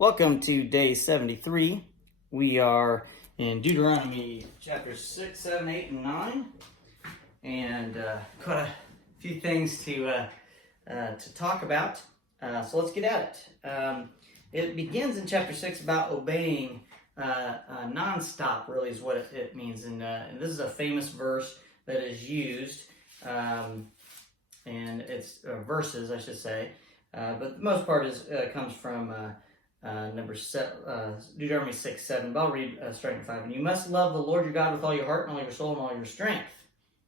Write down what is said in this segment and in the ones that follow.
Welcome to day 73. We are in Deuteronomy chapters 6, 7, 8, and 9. And got a few things to talk about. So let's get at it. It begins in chapter 6 about obeying non-stop, really is what it means. And this is a famous verse that is used, and it's verses, I should say. But the most part comes from Deuteronomy 6, 7. But I'll read starting at 5. And you must love the Lord your God with all your heart and all your soul and all your strength.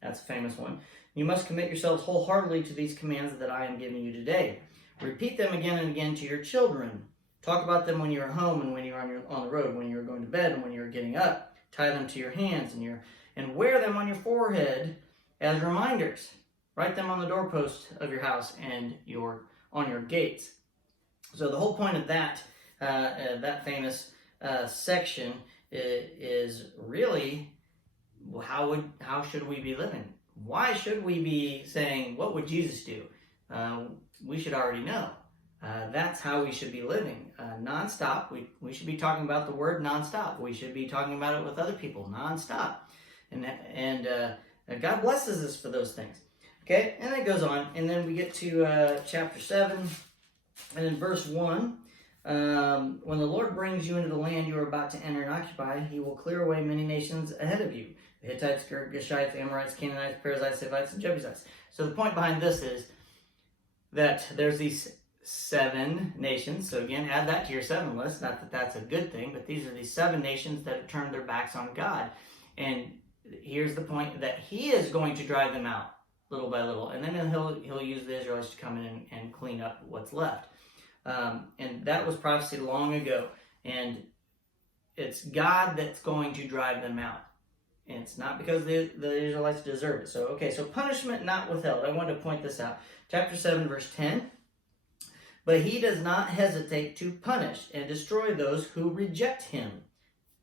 That's a famous one. You must commit yourselves wholeheartedly to these commands that I am giving you today. Repeat them again and again to your children. Talk about them when you're at home and when you're on the road, when you're going to bed and when you're getting up. Tie them to your hands and wear them on your forehead as reminders. Write them on the doorposts of your house and on your gates. So the whole point of that famous section is really how should we be living? Why should we be saying, what would Jesus do? We should already know. That's how we should be living. Nonstop. We should be talking about the word nonstop. We should be talking about it with other people nonstop. And God blesses us for those things. Okay, and it goes on. And then we get to chapter 7 and in verse 1. When the Lord brings you into the land you are about to enter and occupy, he will clear away many nations ahead of you. The Hittites, Girgashites, Amorites, Canaanites, Perizzites, Hivites, and Jebusites. So the point behind this is that there's these 7 nations. So again, add that to your 7 list. Not that that's a good thing, but these are these 7 nations that have turned their backs on God. And here's the point, that he is going to drive them out little by little. And then he'll use the Israelites to come in and clean up what's left. And that was prophesied long ago. And it's God that's going to drive them out. And it's not because the Israelites deserve it. So punishment not withheld. I wanted to point this out. Chapter 7, verse 10. But he does not hesitate to punish and destroy those who reject him.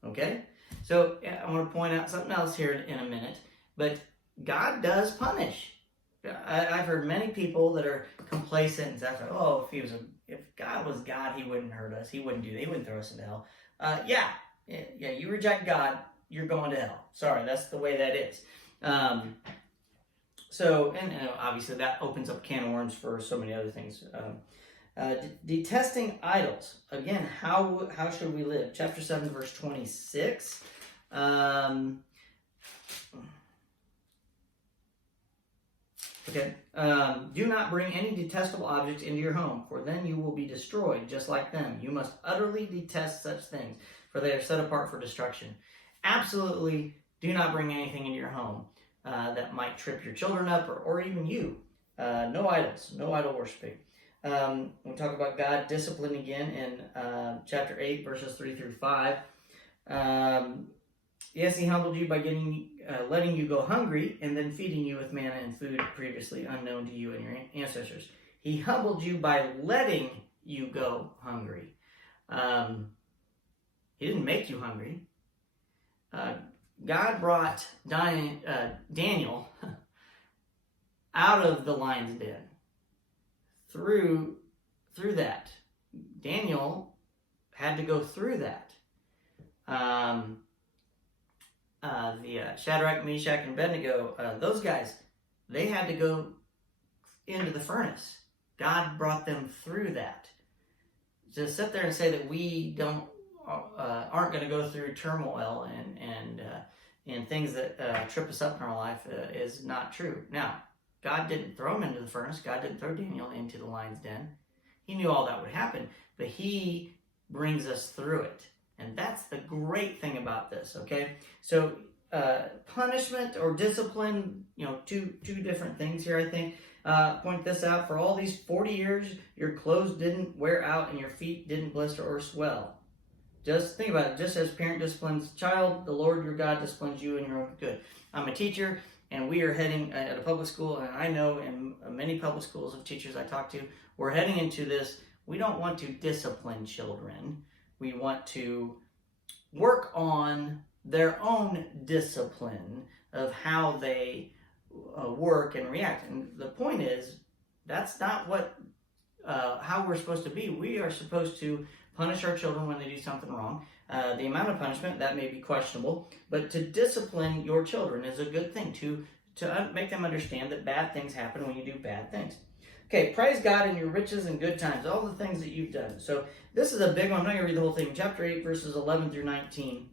Okay? So I want to point out something else here in a minute. But God does punish. I've heard many people that are complacent and say, oh, if God was God, he wouldn't hurt us. He wouldn't do that. He wouldn't throw us into hell. Yeah, you reject God, you're going to hell. Sorry, that's the way that is. Obviously that opens up a can of worms for so many other things. Detesting idols. Again, how should we live? Chapter 7, verse 26. Do not bring any detestable objects into your home, for then you will be destroyed just like them. You must utterly detest such things, for they are set apart for destruction. Absolutely do not bring anything into your home that might trip your children up or even you. No idols, no idol worshiping. We'll talk about God discipline again in chapter 8, verses 3 through 5. Yes, he humbled you by letting you go hungry and then feeding you with manna and food previously unknown to you and your ancestors. He humbled you by letting you go hungry. He didn't make you hungry. God brought Daniel out of the lion's den through that. Daniel had to go through that. The Shadrach, Meshach, and Abednego, those guys, they had to go into the furnace. God brought them through that. To sit there and say that we aren't going to go through turmoil and things that trip us up in our life is not true. Now, God didn't throw him into the furnace. God didn't throw Daniel into the lion's den. He knew all that would happen, but he brings us through it. And that's the great thing about this, okay? So punishment or discipline, two different things here, I think. Point this out. For all these 40 years, your clothes didn't wear out and your feet didn't blister or swell. Just think about it. Just as parent disciplines child, the Lord your God disciplines you in your own good. I'm a teacher, and we are heading at a public school, and I know in many public schools of teachers I talk to, we're heading into this. We don't want to discipline children. We want to work on their own discipline of how they work and react. And the point is, that's not how we're supposed to be. We are supposed to punish our children when they do something wrong. The amount of punishment, that may be questionable, but to discipline your children is a good thing, to make them understand that bad things happen when you do bad things. Okay, praise God in your riches and good times, all the things that you've done. So this is a big one. I'm not going to read the whole thing. Chapter 8, verses 11 through 19.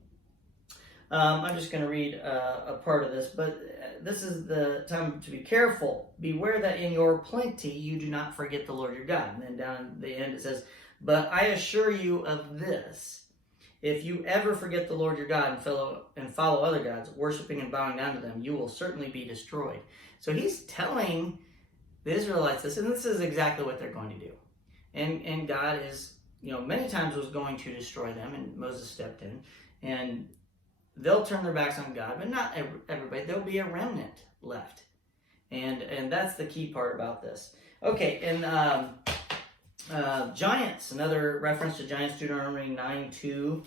I'm just going to read a part of this, but this is the time to be careful. Beware that in your plenty you do not forget the Lord your God. And then down at the end it says, but I assure you of this, if you ever forget the Lord your God and follow other gods, worshiping and bowing down to them, you will certainly be destroyed. So he's telling the Israelites this, and this is exactly what they're going to do. And God is, many times was going to destroy them, and Moses stepped in, and they'll turn their backs on God, but not everybody. There'll be a remnant left. And that's the key part about this. Okay, and giants, another reference to giants, Deuteronomy 9:2.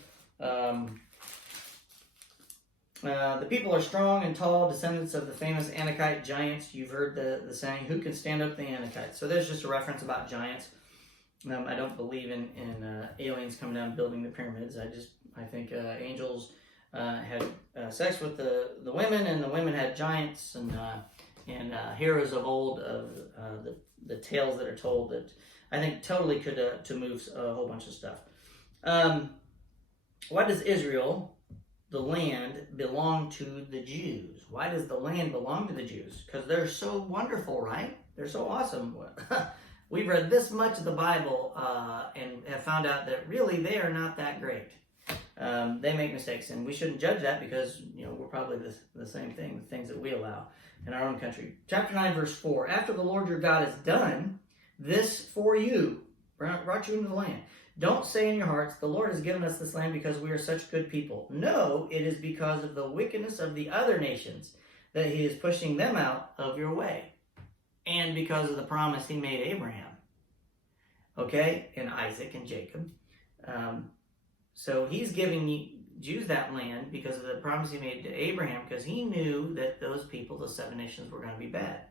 The people are strong and tall, descendants of the famous Anakite giants. You've heard the saying, who can stand up to the Anakites? So there's just a reference about giants. I don't believe in aliens coming down and building the pyramids. I think angels had sex with the women, and the women had giants and heroes of old of the tales that are told that I think totally could to move a whole bunch of stuff. Why does Israel, the land, belong to the Jews? Why does the land belong to the Jews? Because they're so wonderful, right? They're so awesome. We've read this much of the Bible and have found out that really they are not that great. They make mistakes, and we shouldn't judge that because we're probably the same thing, the things that we allow in our own country. Chapter 9, verse 4. After the Lord your God has done this for you, brought you into the land, don't say in your hearts, the Lord has given us this land because we are such good people. No, it is because of the wickedness of the other nations that he is pushing them out of your way, and because of the promise he made Abraham, and Isaac and Jacob. So he's giving the Jews that land because of the promise he made to Abraham, because he knew that those people, the 7 nations, were going to be bad.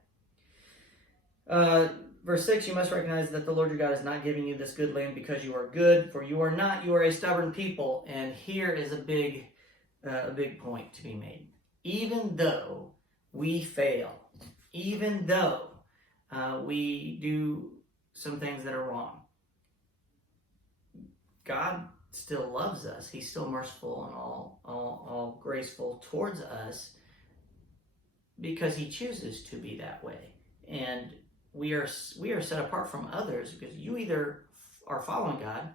Verse 6, you must recognize that the Lord your God is not giving you this good land because you are good, for you are not. You are a stubborn people. And here is a big point to be made. Even though we fail, even though we do some things that are wrong, God still loves us. He's still merciful and all graceful towards us because he chooses to be that way. And we are set apart from others because you either are following God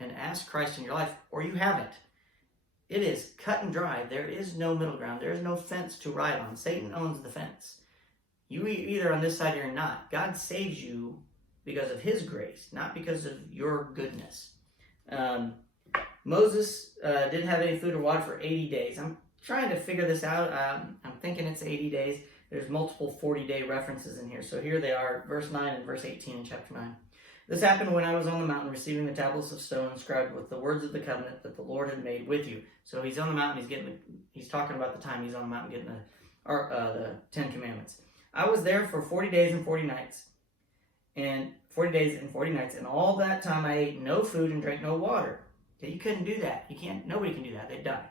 and ask Christ in your life, or you haven't. It is cut and dry. There is no middle ground. There is no fence to ride on. Satan owns the fence. You either on this side or you're not. God saves you because of his grace, not because of your goodness. Moses didn't have any food or water for 80 days. I'm trying to figure this out. I'm thinking it's 80 days. There's multiple 40-day references in here. So here they are, verse 9 and verse 18 in chapter 9. This happened when I was on the mountain receiving the tablets of stone inscribed with the words of the covenant that the Lord had made with you. So he's on the mountain. He's talking about the time he's on the mountain getting the 10 Commandments. I was there for 40 days and 40 nights. And 40 days and 40 nights. And all that time I ate no food and drank no water. Okay, you couldn't do that. Nobody can do that. They'd die.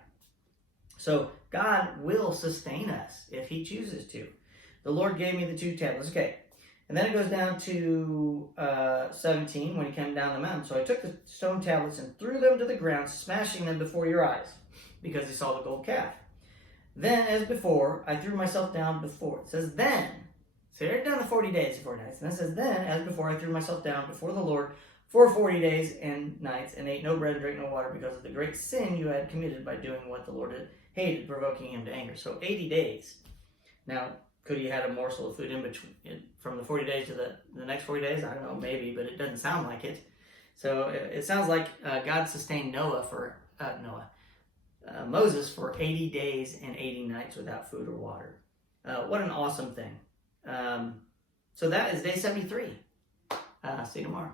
So God will sustain us if he chooses to. The Lord gave me the 2 tablets. Okay. And then it goes down to 17 when he came down the mountain. So I took the stone tablets and threw them to the ground, smashing them before your eyes, because he saw the gold calf. Then, as before, I threw myself down before. It says then. So you're down the 40 days and 40 nights. And it says then, as before, I threw myself down before the Lord for 40 days and nights, and ate no bread and drank no water because of the great sin you had committed by doing what the Lord had hated, provoking him to anger. So 80 days. Now, could he had a morsel of food in between from the 40 days to the next 40 days? I don't know, maybe, but it doesn't sound like it. So it sounds like God sustained Moses for 80 days and 80 nights without food or water. What an awesome thing. So that is day 73. See you tomorrow.